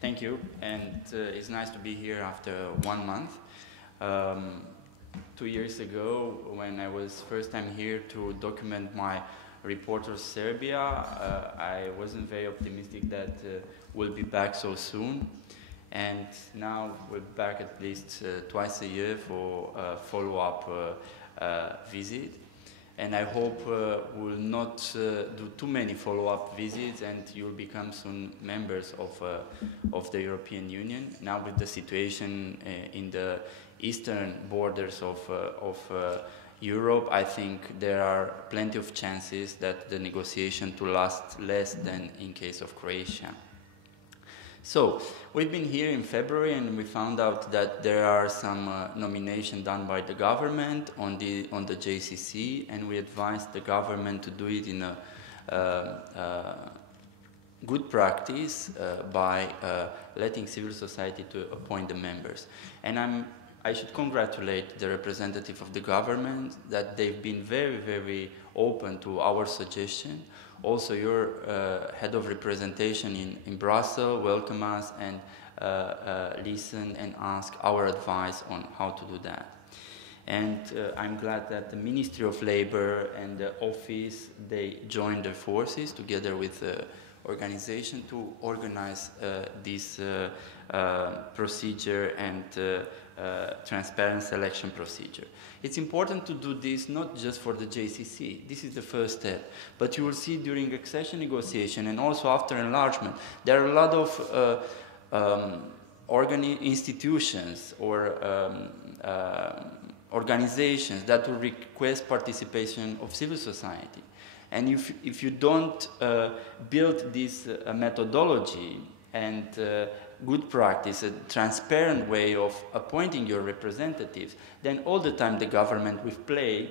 Thank you, and it's nice to be here after 1 month. 2 years ago, when I was first time here to document my report of Serbia, I wasn't very optimistic that we'll be back so soon. And now we're back at least twice a year for a follow-up visit. And I hope we'll not do too many follow-up visits, and you'll become soon members of the European Union. Now with the situation in the eastern borders of Europe, I think there are plenty of chances that the negotiation to last less than in case of Croatia. So, we've been here in February and we found out that there are some nominations done by the government on the JCC, and we advised the government to do it in a good practice by letting civil society to appoint the members. And I should congratulate the representative of the government that they've been very, very open to our suggestion. Also, your head of representation in Brussels welcome us and listen and ask our advice on how to do that. And I'm glad that the Ministry of Labor and the office, they joined their forces together with the organization to organize this procedure and transparent selection procedure. It's important to do this not just for the JCC. This is the first step. But you will see during accession negotiation and also after enlargement, there are a lot of institutions or organizations that will request participation of civil society. And if you don't build this methodology and good practice, a transparent way of appointing your representatives, then all the time the government will play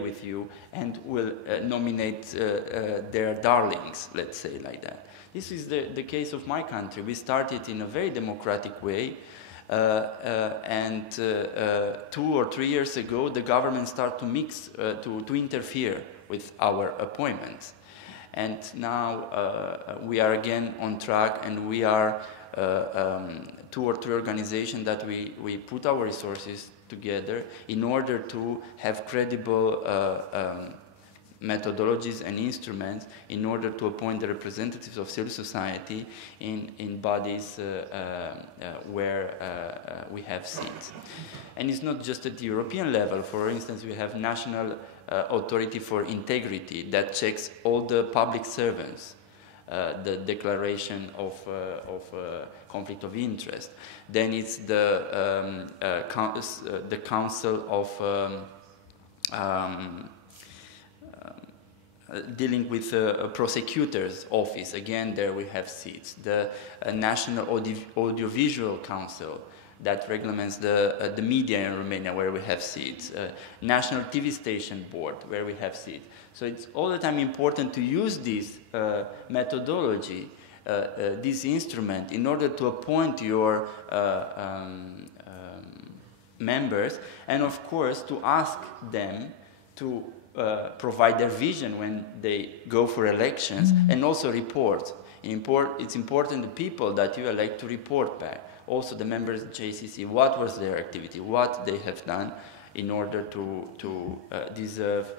with you and will nominate their darlings, let's say like that. This is the case of my country. We started in a very democratic way, and 2 or 3 years ago the government started to mix, to interfere with our appointments. And now we are again on track, and we are 2 or 3 organizations that we put our resources together in order to have credible methodologies and instruments in order to appoint the representatives of civil society in bodies where we have seats. And it's not just at the European level. For instance, we have National Authority for Integrity that checks all the public servants, the declaration of conflict of interest. Then it's the Council of dealing with prosecutor's office. Again, there we have seats. The National Audiovisual Council that regulates the media in Romania, where we have seats. National TV Station Board, where we have seats. So it's all the time important to use this methodology, this instrument, in order to appoint your members, and of course to ask them to provide their vision when they go for elections, and also report. It's important the people that you elect to report back. Also the members of JCC, what was their activity, what they have done in order to deserve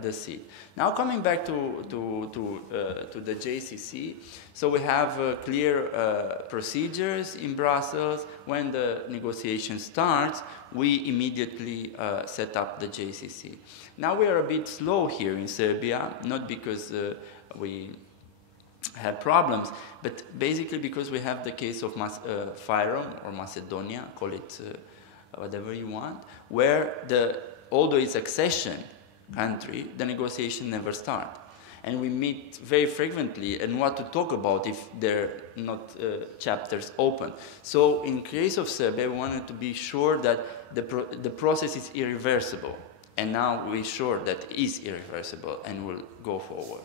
the seat. Now coming back to the JCC, so we have clear procedures in Brussels. When the negotiation starts, we immediately set up the JCC. Now we are a bit slow here in Serbia, not because we have problems, but basically because we have the case of Fyrom or Macedonia, call it whatever you want, where although it's accession country, the negotiation never start. And we meet very frequently and what to talk about if there are not chapters open. So in case of Serbia, we wanted to be sure that the process is irreversible. And now we're sure that it is irreversible and will go forward.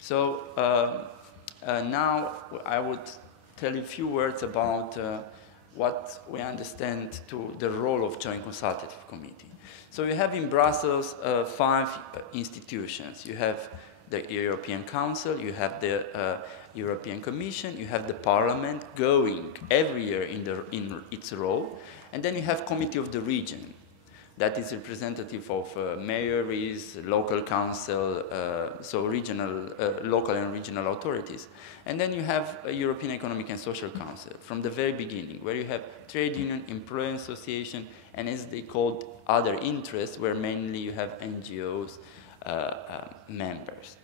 So now I would tell you a few words about what we understand to the role of Joint Consultative Committee. So you have in Brussels 5 institutions. You have the European Council, you have the European Commission, you have the Parliament going every year in its role, and then you have Committee of the Region, that is representative of mayories, local council, so regional, local and regional authorities. And then you have a European Economic and Social Council from the very beginning, where you have trade union, employer association, and as they called other interests, where mainly you have NGOs members.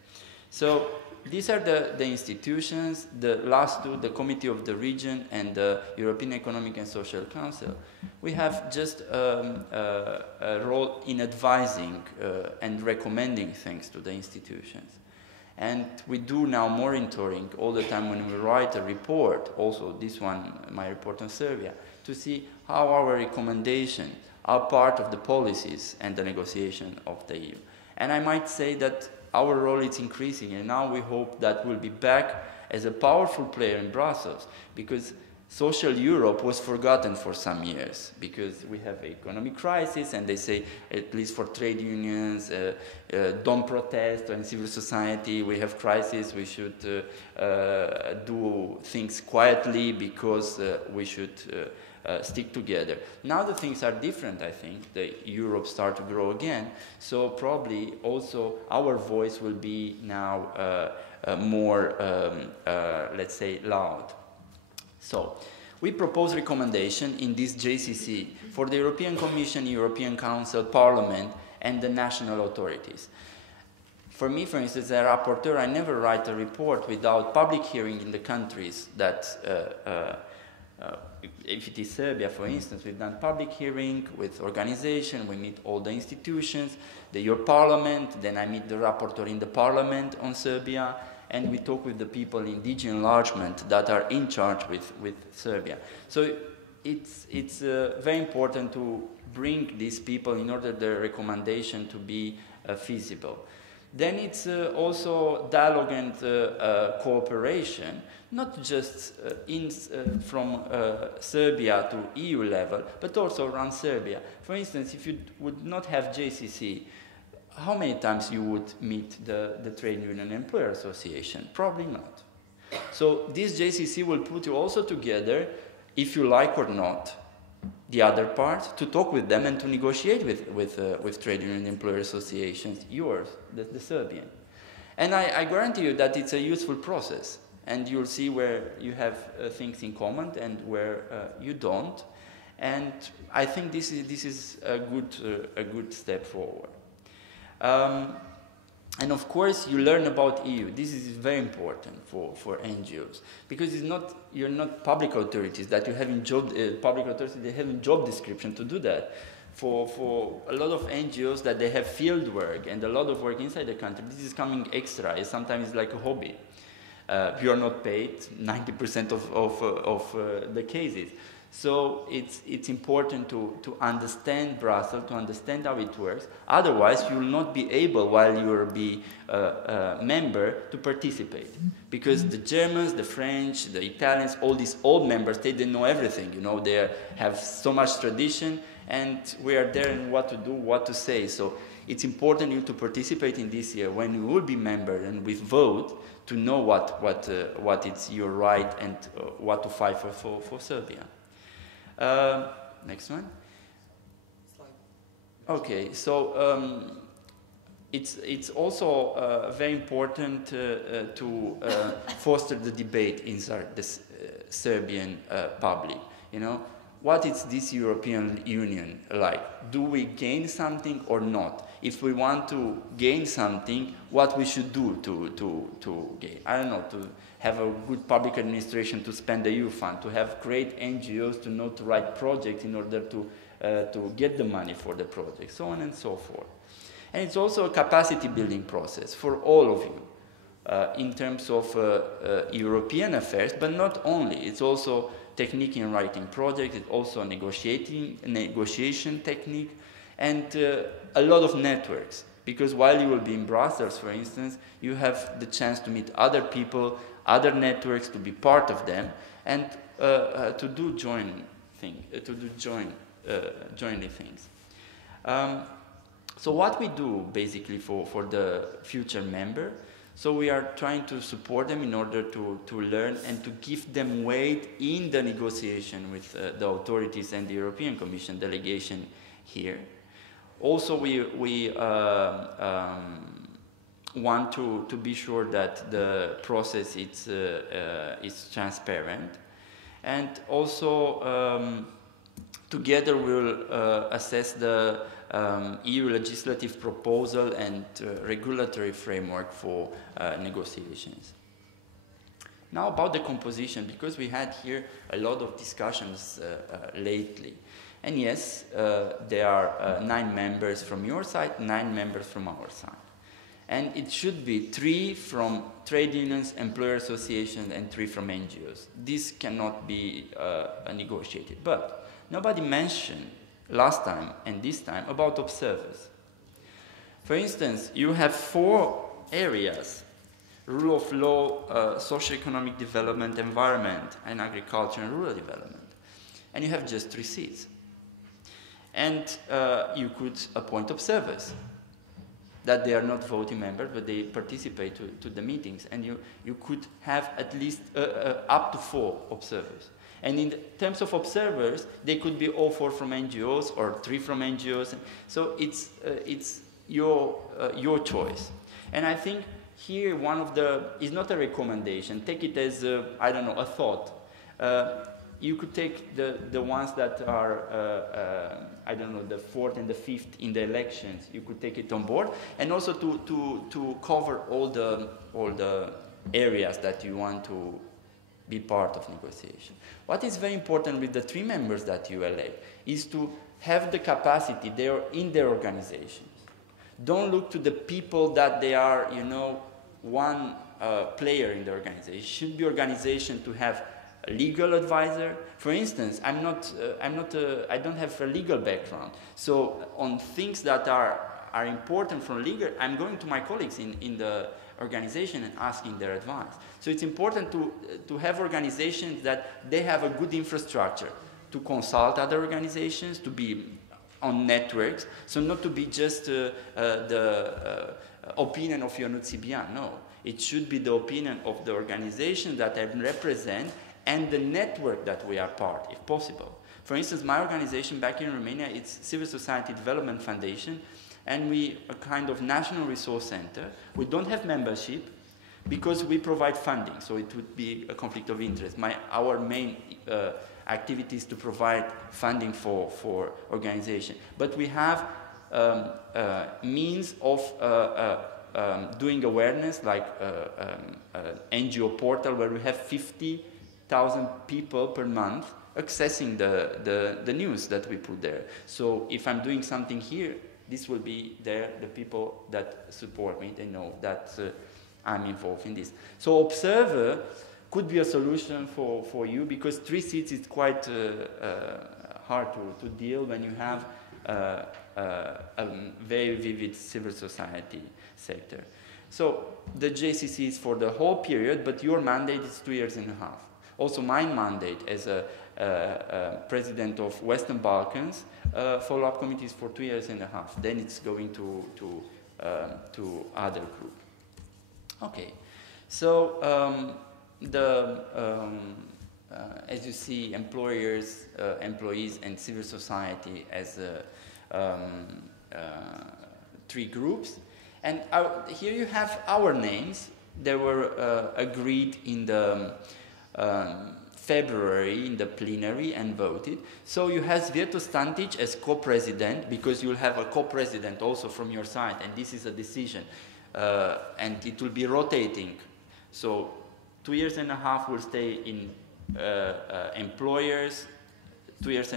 So these are the institutions. The last two, the Committee of the Region and the European Economic and Social Council, we have just a role in advising and recommending things to the institutions. And we do now monitoring all the time when we write a report, also this one, my report on Serbia, to see how our recommendations are part of the policies and the negotiation of the EU. And I might say that our role is increasing, and now we hope that we'll be back as a powerful player in Brussels, because social Europe was forgotten for some years, because we have an economic crisis, and they say, at least for trade unions, don't protest, and civil society, we have crisis, we should do things quietly because we should stick together. Now the things are different, I think. The Europe start to grow again, so probably also our voice will be now more, let's say, loud. So, we propose recommendation in this JCC for the European Commission, European Council, Parliament, and the national authorities. For me, for instance, as a rapporteur, I never write a report without public hearing in the countries that, if it is Serbia, for instance, we've done public hearing with organization, we meet all the institutions, your parliament, then I meet the rapporteur in the parliament on Serbia, and we talk with the people in DG enlargement that are in charge with Serbia. So it's very important to bring these people in order their recommendation to be feasible. Then it's also dialogue and cooperation, not just from Serbia to EU level, but also around Serbia. For instance, if you would not have JCC, how many times you would meet the Trade Union Employer Association? Probably not. So this JCC will put you also together, if you like or not, the other part, to talk with them and to negotiate with Trade Union Employer Associations, yours, the Serbian. And I guarantee you that it's a useful process, and you'll see where you have things in common and where you don't. And I think this is a good step forward. And of course, you learn about EU. This is very important for NGOs, because you're not public authorities that you have in public authorities, they have in job description to do that. For a lot of NGOs that they have field work and a lot of work inside the country, this is coming extra. Sometimes it's like a hobby. You are not paid 90% of the cases. So it's important to understand Brussels, to understand how it works. Otherwise, you will not be able, while you will be a member, to participate. Because the Germans, the French, the Italians, all these old member states, they know everything. You know, they have so much tradition, and we are there in what to do, what to say. So it's important you to participate in this year when you will be member and with vote to know what is your right and what to fight for Serbia. Next one. Okay, so it's also very important to foster the debate inside the Serbian public. You know, what is this European Union like? Do we gain something or not? If we want to gain something, what we should do to gain? I don't know, to have a good public administration, to spend the EU fund, to have great NGOs, to know to write projects in order to get the money for the project, so on and so forth. And it's also a capacity building process for all of you in terms of European affairs, but not only. It's also technique in writing projects, it's also a negotiation technique, and a lot of networks. Because while you will be in Brussels, for instance, you have the chance to meet other people, other networks, to be part of them, and to do jointly things. So what we do basically for the future member, So we are trying to support them in order to learn and to give them weight in the negotiation with the authorities and the European Commission delegation here. Also, we want to be sure that the process is transparent. And also, together we'll assess the EU legislative proposal and regulatory framework for negotiations. Now about the composition, because we had here a lot of discussions lately. And yes, there are 9 members from your side, 9 members from our side. And it should be 3 from trade unions, employer associations, and 3 from NGOs. This cannot be negotiated. But nobody mentioned last time and this time about observers. For instance, you have 4 areas: rule of law, socio-economic development, environment, and agriculture and rural development. And you have just 3 seats. And you could appoint observers, that they are not voting members, but they participate to the meetings. And you could have at least up to 4 observers. And in terms of observers, they could be all 4 from NGOs or 3 from NGOs. So it's your choice. And I think here one of the, is not a recommendation, take it as, I don't know, a thought. You could take the ones that are, I don't know, the 4th and the 5th in the elections. You could take it on board, and also to cover all the areas that you want to be part of negotiation. What is very important with the 3 members that you elect is to have the capacity there in their organizations. Don't look to the people that they are, you know, one player in the organization. It should be organization to have a legal advisor. For instance, I don't have a legal background. So on things that are important from legal, I'm going to my colleagues in the organization and asking their advice. So it's important to have organizations that they have a good infrastructure to consult other organizations, to be on networks, so not to be just the opinion of Ionut Sibian. No, it should be the opinion of the organization that I represent and the network that we are part, if possible. For instance, my organization back in Romania, it's Civil Society Development Foundation, and we a kind of national resource center. We don't have membership because we provide funding, so it would be a conflict of interest. Our main activity is to provide funding for organization. But we have means of doing awareness, like NGO portal where we have 50,000 people per month accessing the news that we put there. So if I'm doing something here, this will be there, the people that support me, they know that I'm involved in this. So observer could be a solution for you, because 3 seats is quite hard to deal when you have a very vivid civil society sector. So the JCC is for the whole period, but your mandate is 2.5 years. Also my mandate as a president of Western Balkans, follow-up committee is for 2.5 years. Then it's going to other group. Okay, so as you see, employers, employees, and civil society as 3 groups. And here you have our names. They were agreed in the February in the plenary and voted. So you have Zvjeto Stantic as co-president, because you'll have a co-president also from your side, and this is a decision. And it will be rotating. So 2.5 years will stay in employers, 2.5 years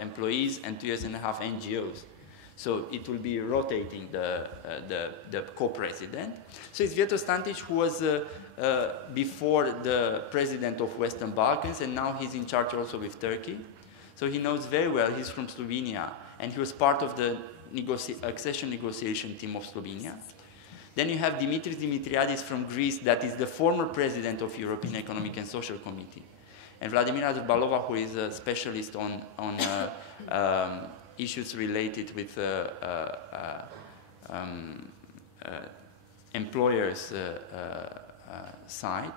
employees, and 2.5 years NGOs. So it will be rotating the co-president. So it's Zvjeto Stantic, who was before the president of Western Balkans, and now he's in charge also with Turkey. So he knows very well, he's from Slovenia, and he was part of the accession negotiation team of Slovenia. Then you have Dimitris Dimitriadis from Greece, that is the former president of European Economic and Social Committee. And Vladimira Zurbalova, who is a specialist on issues related with employers' side.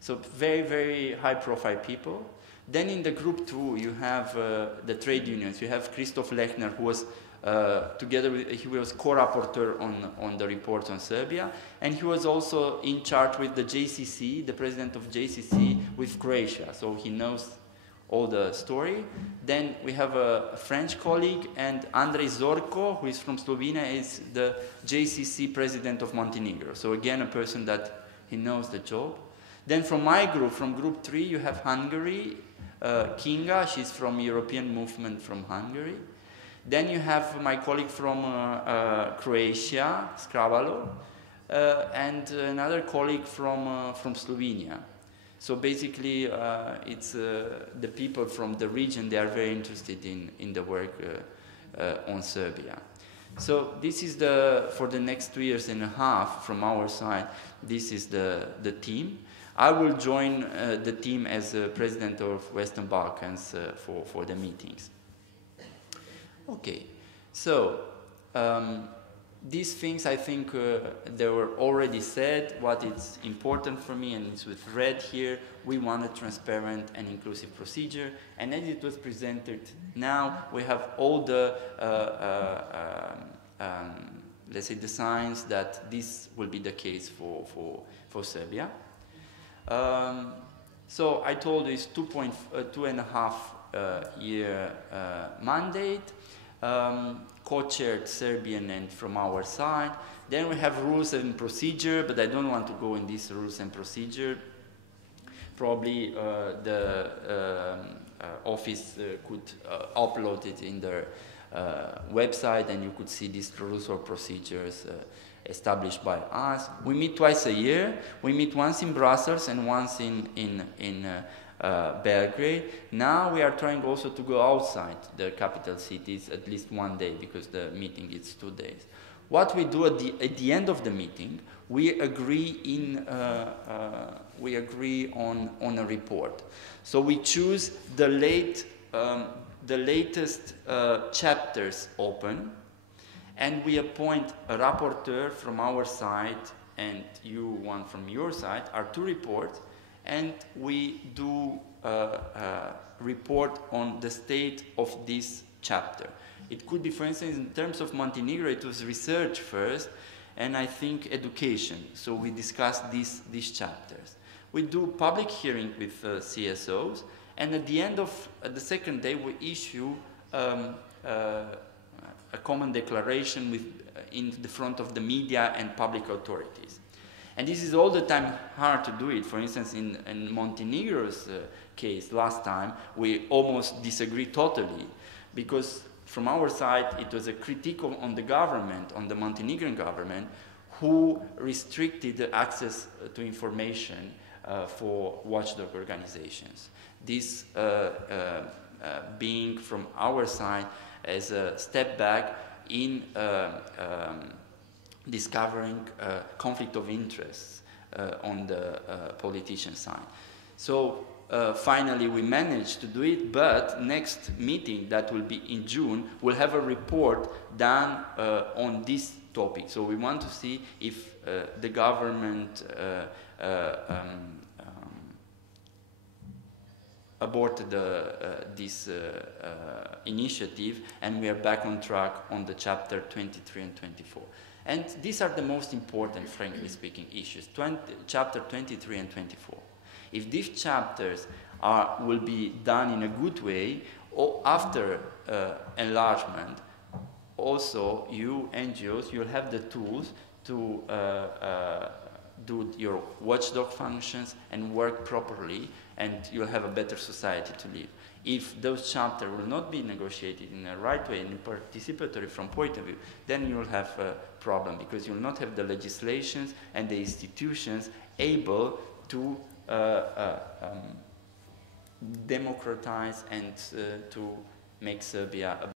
So very, very high-profile people. Then in the group 2, you have the trade unions. You have Christoph Lechner, who was together with, he was co-rapporteur on the report on Serbia, and he was also in charge with the JCC, the president of JCC with Croatia, so he knows all the story. Then we have a French colleague, and Andrej Zorko, who is from Slovenia, is the JCC president of Montenegro. So again, a person that he knows the job. Then from my group, from group 3, you have Hungary, Kinga, she's from European Movement from Hungary. Then you have my colleague from Croatia, Skravalo, and another colleague from Slovenia. So basically, it's the people from the region, they are very interested in the work on Serbia. So this is for the next 2 years and a half from our side, this is the team. I will join the team as president of Western Balkans for the meetings. Okay, so these things I think they were already said. What is important for me, and it's with red here, we want a transparent and inclusive procedure, and as it was presented now, we have all the let's say the signs that this will be the case for Serbia. So I told you it's 2.5 year mandate, co-chaired Serbian and from our side. Then we have rules and procedure, but I don't want to go in these rules and procedure. Probably the office could upload it in their website, and you could see these rules or procedures established by us. We meet twice a year. We meet once in Brussels and once in Belgrade. Now we are trying also to go outside the capital cities at least one day, because the meeting is 2 days. What we do at the end of the meeting, we agree on a report. So we choose the latest chapters open, and we appoint a rapporteur from our side, and you one from your side, are 2 reports, and we do a report on the state of this chapter. It could be, for instance, in terms of Montenegro, it was research first, and I think education. So we discussed these chapters. We do public hearing with CSOs, and at the end of the second day, we issue a common declaration in the front of the media and public authorities. And this is all the time hard to do it. For instance, in Montenegro's case last time, we almost disagree totally, because from our side, it was a critique on the government, on the Montenegrin government, who restricted the access to information for watchdog organizations. This being from our side as a step back in discovering conflict of interests on the politician side. So finally we managed to do it, but next meeting, that will be in June, we'll have a report done on this topic. So we want to see if the government aborted this initiative, and we are back on track on the chapter 23 and 24. And these are the most important, frankly speaking, issues, chapter 23 and 24. If these chapters will be done in a good way, or after enlargement, also you, NGOs, you'll have the tools to do your watchdog functions and work properly, and you'll have a better society to live. If those chapters will not be negotiated in the right way and participatory from point of view, then you'll have a problem, because you'll not have the legislations and the institutions able to democratize and to make Serbia a